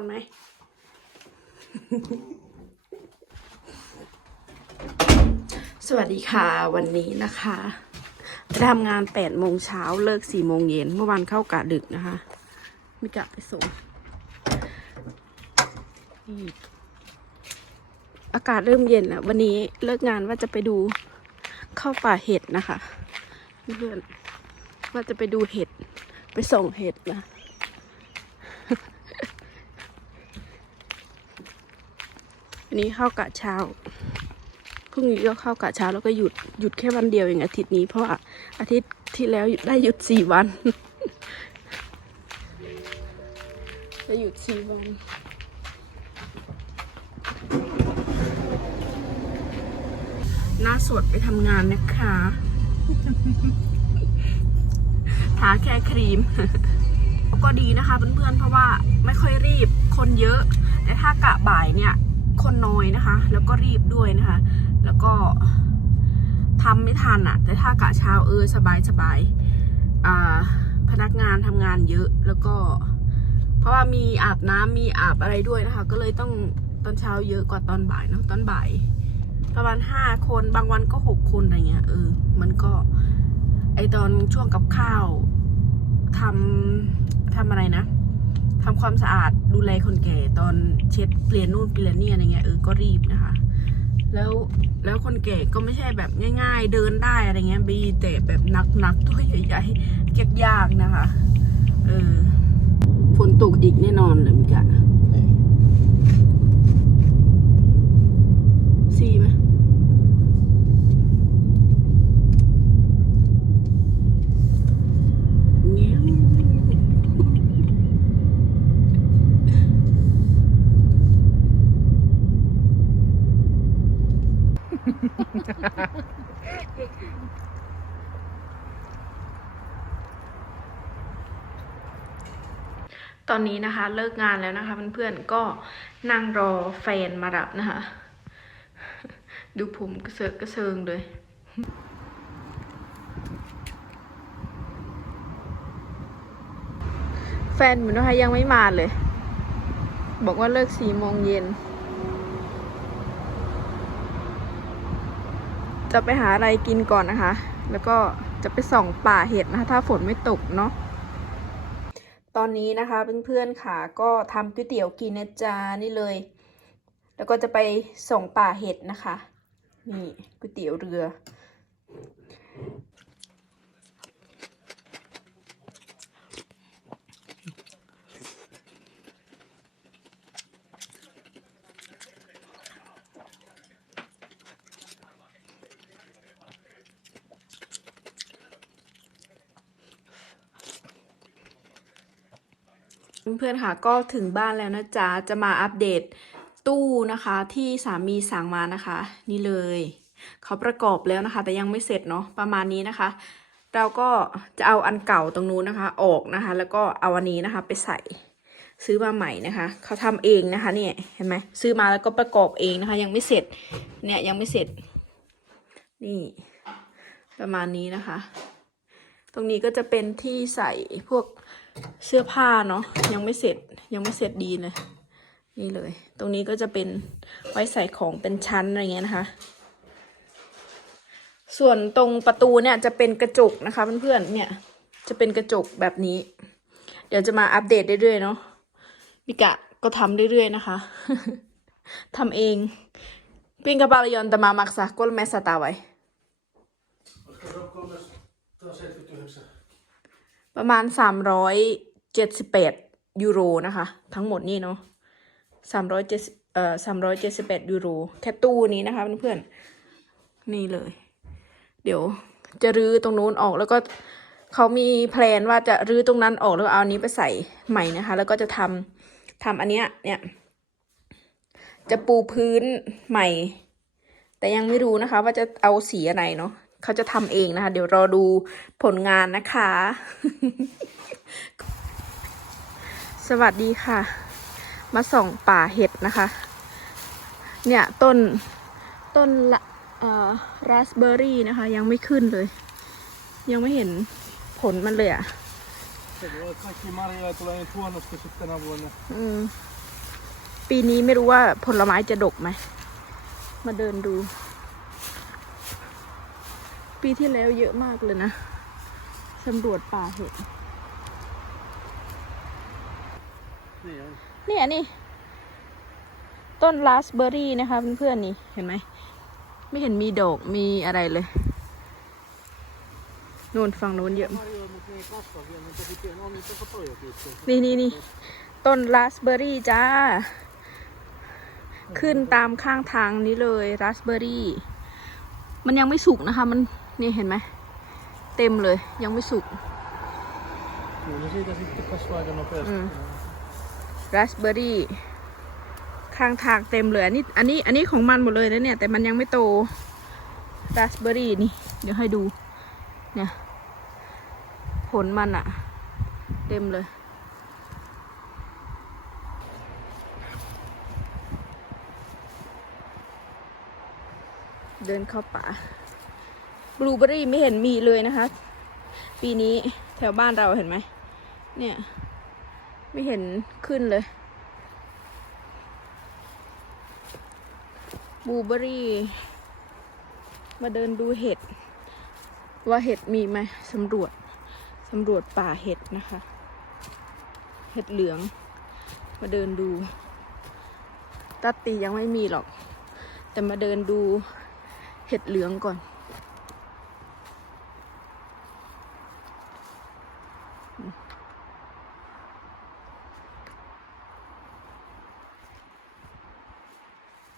อนไหม สวัสดีค่ะวันนี้นะคะทำงานแปดโมงเช้าเลิกสี่โมงเย็นเมื่อวานเข้ากะดึกนะคะม่กะไปส่งอากาศเริ่มเย็นแล้ววันนี้เลิกงานว่าจะไปดูเข้าป่าเห็ดนะคะ เพื่อนว่าจะไปดูเห็ดไปส่งเห็ดนะันนี้เข้ากะเช้าพรุ่งนี้ก็เข้ากะเช้าแล้วก็หยุดหยุดแค่วันเดียวเองอาทิตย์นี้ เพราะว่าอาทิตย์ที่แล้วได้หยุดสี่วันได้หยุดสี่วันหน้าสดไปทำงานนะคะทาแค่ครีม ก็ดีนะคะเพื่อนๆเพราะว่าไม่ค่อยรีบคนเยอะ แต่ถ้ากะบ่ายเนี่ย คนน้อยนะคะ แล้วก็รีบด้วยนะคะ แล้วก็ทำไม่ทันอะแต่ถ้ากะเช้าเออสบายสบายอ่าพนักงานทำงานเยอะแล้วก็ เพราะว่ามีอาบน้ำมีอาบอะไรด้วยนะคะ ก็เลยต้องตอนเช้าเยอะกว่าตอนบ่ายเนะตอนบ่าย ประมาณห้าคนบางวันก็หกคนอะไรเงี้ยเออมันก็ ไอตอนช่วงกับข้าวทำทำอะไรนะ ทำความสะอาดดูแลคนแก่ตอนเช็ดเปลี่ยนนู่นเปลี่ยนนี่อะไรเงี้ยเออก็รีบนะคะ แล้วแล้วคนแก่ก็ไม่ใช่แบบง่าย ๆ เดินได้อะไรเงี้ยมีแต่แบบหนักๆตัวใหญ่ๆเก็บยากนะคะเออฝนตกอีกแน่นอนเลยมิกะซีไหม เงี้ยว ตอนนี้นะคะเลิกงานแล้วนะคะเพื่อนๆก็นั่งรอแฟนมารับนะคะ ดูผมกระเซิร์กระเซิงเลยแฟนเหมือนว่ายังไม่มาเลย บอกว่าเลิกสี่โมงเย็น จะไปหาอะไรกินก่อนนะคะ แล้วก็จะไปส่องป่าเห็ดนะคะ ถ้าฝนไม่ตกเนาะ ตอนนี้นะคะเพื่อนๆค่ะก็ทำก๋วยเตี๋ยวกินนะจ๊ะนี่เลย แล้วก็จะไปส่งป่าเห็ดนะคะ นี่ก๋วยเตี๋ยวเรือ เพื่อนๆค่ะก็ถึงบ้านแล้วนะจ๊ะ จะมาอัปเดตตู้นะคะที่สามีสั่งมานะคะ นี่เลย เขาประกอบแล้วนะคะ แต่ยังไม่เสร็จเนาะประมาณนี้นะคะ เราก็จะเอาอันเก่าตรงนู้นนะคะ ออกนะคะ แล้วก็เอาอันนี้นะคะ ไปใส่ซื้อมาใหม่นะคะเขาทำเองนะคะเนี่ยเห็นไหมซื้อมาแล้วก็ประกอบเองนะคะ ยังไม่เสร็จเนี่ยยังไม่เสร็จ นี่ ประมาณนี้นะคะ ตรงนี้ก็จะเป็นที่ใส่พวกเสื้อผ้าเนาะยังไม่เสร็จยังไม่เสร็จดีเลย นี่เลย ตรงนี้ก็จะเป็นไว้ใส่ของเป็นชั้นอะไรเงี้ยนะคะ ส่วนตรงประตูเนี่ยจะเป็นกระจกนะคะเพื่อนๆเนี่ยจะเป็นกระจกแบบนี้ เดี๋ยวจะมาอัปเดตเรื่อยๆเนาะมิกะก็ทำเรื่อยๆนะคะทำเองปิงกระบาลย ประมาณสามร้อยเจ็ดสิบแปดยูโรนะคะ ทั้งหมดนี่เนาะสามร้อยเจ็ดเอ่อสามร้อยเจ็ดสิบแปดยูโรแค่ตู้นี้นะคะเพื่อนๆนี่เลย เดี๋ยวจะรื้อตรงนู้นออกแล้วก็เขามีแพลนว่าจะรื้อตรงนั้นออกแล้วเอาอันนี้ไปใส่ใหม่นะคะ แล้วก็จะทำทำอันเนี้ยเนี่ย จะปูพื้นใหม่ แต่ยังไม่รู้นะคะ ว่าจะเอาสีอะไรเนาะ เขาจะทำเองนะคะ เดี๋ยวรอดูผลงานนะคะ สวัสดีค่ะ มาส่องป่าเห็ดนะคะ เนี่ยต้นต้นละเอ่อราสเบอร์รี่นะคะ ยังไม่ขึ้นเลย ยังไม่เห็นผลมันเลยอะ่ะ Se voi kaikki marjoja tulee niin huonosti sitten tänä vuonna. อืมปีนี้ไม่รู้ว่าผลไม้จะดกไหม มาเดินดู ปีที่แล้วเยอะมากเลยนะสำรวจป่าเห็ดนี่ไงเนี่ยนี่ ต้นราสเบอร์รี่นะคะเพื่อนๆนี่เห็นไหม ไม่เห็นมีดอกมีอะไรเลยนู่นฝั่งโน้นเยอะ Marjoja, mutta ne ei kasva vielä, mutta sitten on niitä kotojakin. että- นี่นี่นี่ต้นราสเบอร์รี่จ้า ขึ้นตามข้างทางนี้เลยราสเบอร์รี่ มันยังไม่สุกนะคะ มัน นี่เห็นไหม เต็มเลย ยังไม่สุก Kyllä siitä sitten kasvaa aika nopeasti. Mm. ราสเบอร์รี่ข้างทางเต็มเลยอันนี้อันนี้อันนี้ของมันหมดเลยนะเนี่ย แต่มันยังไม่โตราสเบอร์รี่นี่ เดี๋ยวให้ดู เนี่ย ผลมันอะเต็มเลยเดินเข้าป่า บลูเบอรี่ไม่เห็นมีเลยนะคะ ปีนี้แถวบ้านเราเห็นไหม เนี่ย ไม่เห็นขึ้นเลยบลูเบอร์รี่ มาเดินดูเห็ด ว่าเห็ดมีไหมสำรวจสำรวจป่าเห็ดนะคะ เห็ดเหลือง มาเดินดูตัดตียังไม่มีหรอก แต่มาเดินดูเห็ดเหลืองก่อน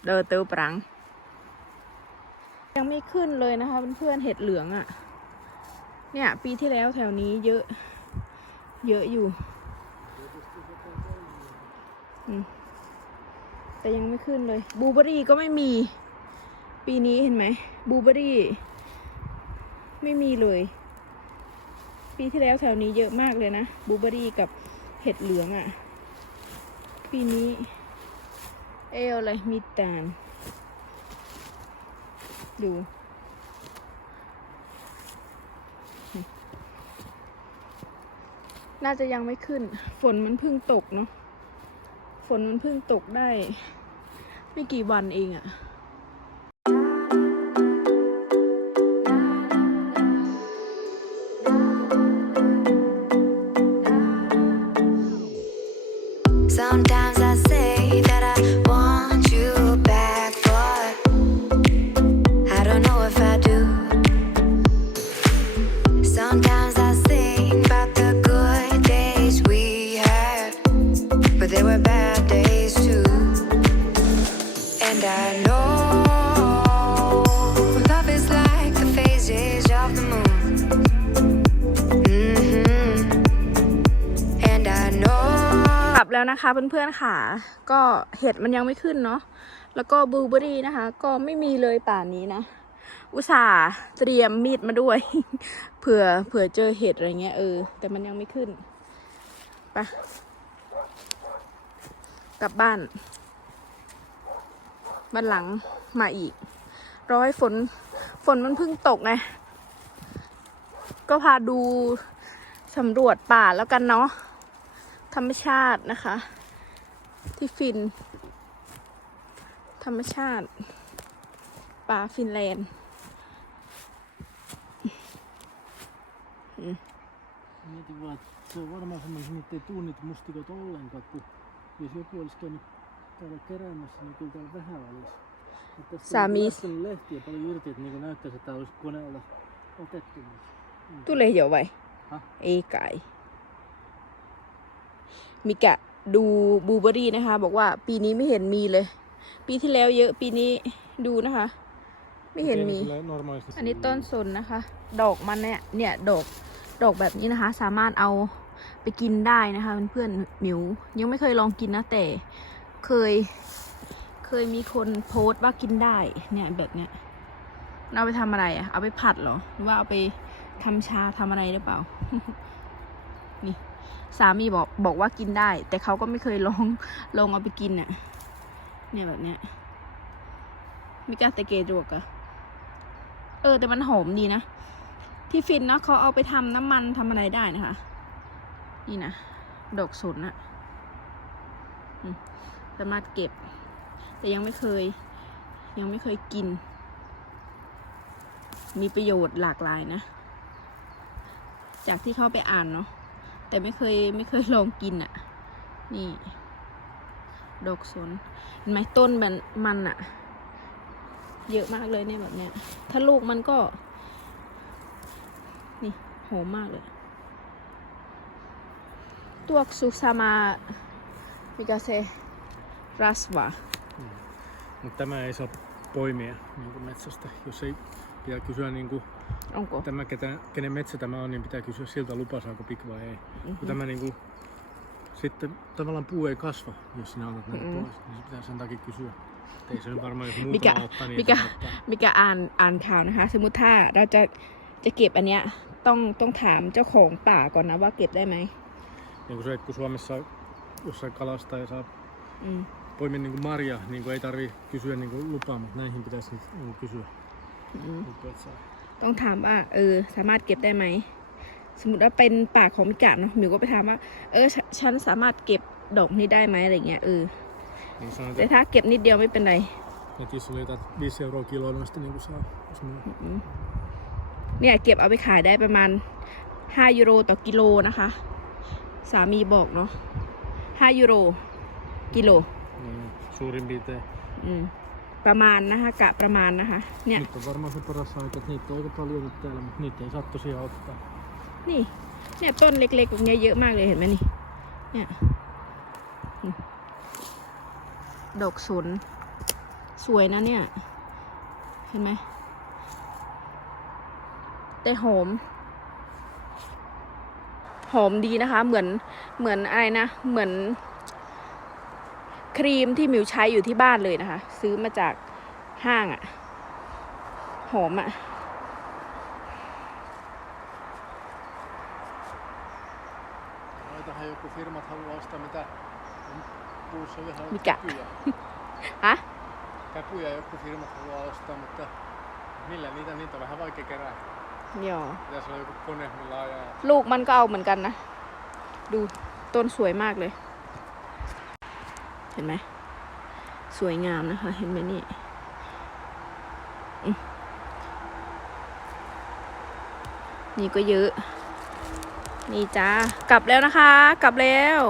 เดินเตอปรัง ยังไม่ขึ้นเลยนะคะเพื่อนๆเห็ดเหลืองอะ่ะ เนี่ย ปีที่แล้วแถวนี้เยอะ เยอะอยู่ แต่ยังไม่ขึ้นเลยบูเบอรี่ก็ไม่มี ปีนี้เห็นไหมบูเบอรี่ ไม่มีเลย ปีที่แล้วแถวนี้เยอะมากเลยนะบูเบอร์รี่กับเห็ดเหลืองอะ่ะ ปีนี้ เอลอะไรมีตาลดูน่าจะยังไม่ขึ้น ฝนมันเพิ่งตกเนาะ ฝนมันเพิ่งตกได้ ไม่กี่วันเองอะ there were bad days too. And I know love is like the phases of the moon. hmm And I know. กลับแล้วนะคะเพื่อนๆค่ะ ก็เห็ดมันยังไม่ขึ้นเนาะแล้วก็บลูเบอรี่นะคะ ก็ไม่มีเลยป่านนี้นะ อุตส่าห์เตรียมมีดมาด้วย เผื่อเผื่อเจอเห็ดอะไรเงี้ยเออ แต่มันยังไม่ขึ้นไป กลับบ้านบ้านหลังมาอีกรอให้ฝนฝนมันเพิ่งตกไง ก็พาดูสำรวจป่าแล้วกันเนาะธรรมชาตินะคะ ที่ฟิน ธรรมชาติ ป่าฟินแลนด์ Mietin vaan, että se on varmaan semmoinen, että ei tuu niitä mustikoita ollenkaan, kun jos joku olisi käynyt täällä keräämässä, niin kyllä täällä vähän olisi. Mutta tästä Sä on mis- laskenut lehtiä paljon irti, että niin näyttäisi, että tää olisi koneella otettu. mutta- ตุเลยเหี่ยวไว้ฮะเอไก่มิกะดูบลูเบอรี่นะคะ บอกว่าปีนี้ไม่เห็นมีเลย ปีที่แล้วเยอะปีนี้ดูนะคะ ไม่เห็นมี Kyllä normaalisti อันนี้ต้นสนนะคะ ดอกมันเนี่ย เนี่ยดอกดอกแบบนี้นะคะ สามารถเอา ไปกินได้นะคะเพื่อนๆหมิวยังไม่เคยลองกินนะแต่เคยเคยมีคนโพสต์ว่ากินได้เนี่ยแบบเนี้ยเอาไปทำอะไรอะเอาไปผัดเหรอหรือว่าเอาไปทำชาทำอะไรหรือเปล่า นี่ สามีบอกบอกว่ากินได้ แต่เขาก็ไม่เคยลองลองเอาไปกินอะเนี่ยแบบเนี้ยมิกาเตเกจวกอะเออ แต่มันหอมดีนะ ที่ฟินเนาะเขาเอาไปทำน้ำมันทำอะไรได้นะคะ นี่นะ ดอกสนอะสามารถเก็บ แต่ยังไม่เคย ยังไม่เคยกิน มีประโยชน์หลากหลายนะ จากที่เข้าไปอ่านเนาะ แต่ไม่เคยไม่เคยลองกินอะนี่ ดอกสนเห็นไหมต้นมันมันอะเยอะมากเลยเนี่ยแบบเนี้ย ถ้าลูกมันก็ นี่หอมมากเลย ตัวสุสามามิกาเซรัสวา Mutta tämä ei saa poimia niin kuin metsästä. Jos ei pitää kysyä niin kuin, onko tämä, ketä, kenen metsä tämä on, niin pitää kysyä siltä lupa saako pik vai ei. Mhm. Kun tämä niin kuin, sitten tavallaan puu ei kasva, jos sinä otat näitä Mm. pois. Niin se pitää sen takia kysyä. Et Ei se nyt varmaan, jos Mikä- muutama ottaa, niin mikä- se ottaa. มีการอ่านอ่านข่าวนะคะ สมมติถ้าเราจะจะเก็บอันเนี้ยต้องต้องถามเจ้าของป่าก่อนนะว่าเก็บได้ไหม Niin kuin se, että kun Suomessa jossain kalastaja saa อืม poimia niin kuin marja, niin kuin ei tarvi kysyä niin kuin lupaa, mutta näihin pitäisi nyt niin kuin kysyä. อืม Lupaa, että saa. ต้องถามว่าเออสามารถเก็บได้ไหม สมมติว่าเป็นป่าของมิกะเนาะหมิวก็ไปถามว่า เออฉฉันสามารถเก็บดอกนี้ได้ไหมอะไรเงี้ยเออ Niin sanotaan, แต่ถ้าเก็บนิดเดียวไม่เป็นไร netissä oli jotain 5 euroa kiloilmasta niin kuin saa. Jos myy. อืมเนี่ยเก็บเอาไปขายได้ประมาณ 5 ยูโรต่อกิโลนะคะ สามีบอกเนาะ5ยูโร กิโล Niin, suurin piirtein. อืมประมาณนะคะ กะประมาณนะคะ เนี่ย Nyt on varmaan se paras aika, että niitä on aika paljon nyt täällä, mutta niitä ei saa tosiaan ottaa. นี่ เนี่ยต้นเล็กๆตรงเนี้ยเยอะมากเลยเห็นไหมนี่ เนี่ยอืมดอกสน สวยนะเนี่ย เห็นไหม แต่หอม หอมดีนะคะ เหมือนเหมือนอะไรนะ เหมือน ครีมที่มิวใช้อยู่ที่บ้านเลยนะคะ ซื้อมาจากห้างอะ่ะ หอมอะ่ะ Noitahan joku firmat haluaa ostaa mitä on puussa ihan Mikä? käpyjä. ฮะ Käpyjä joku firmat haluaa ostaa, mutta millä niitä, niitä on vähän vaikea kerää. เดี๋ยว Pitäisi olla joku kone, millä ajaa. ลูกมันก็เอาเหมือนกันนะ ดูต้นสวยมากเลย เห็นไหม สวยงามนะคะ เห็นไหมนี่อืมนี่ก็เยอะ นี่จ้ากลับแล้วนะคะ กลับแล้ว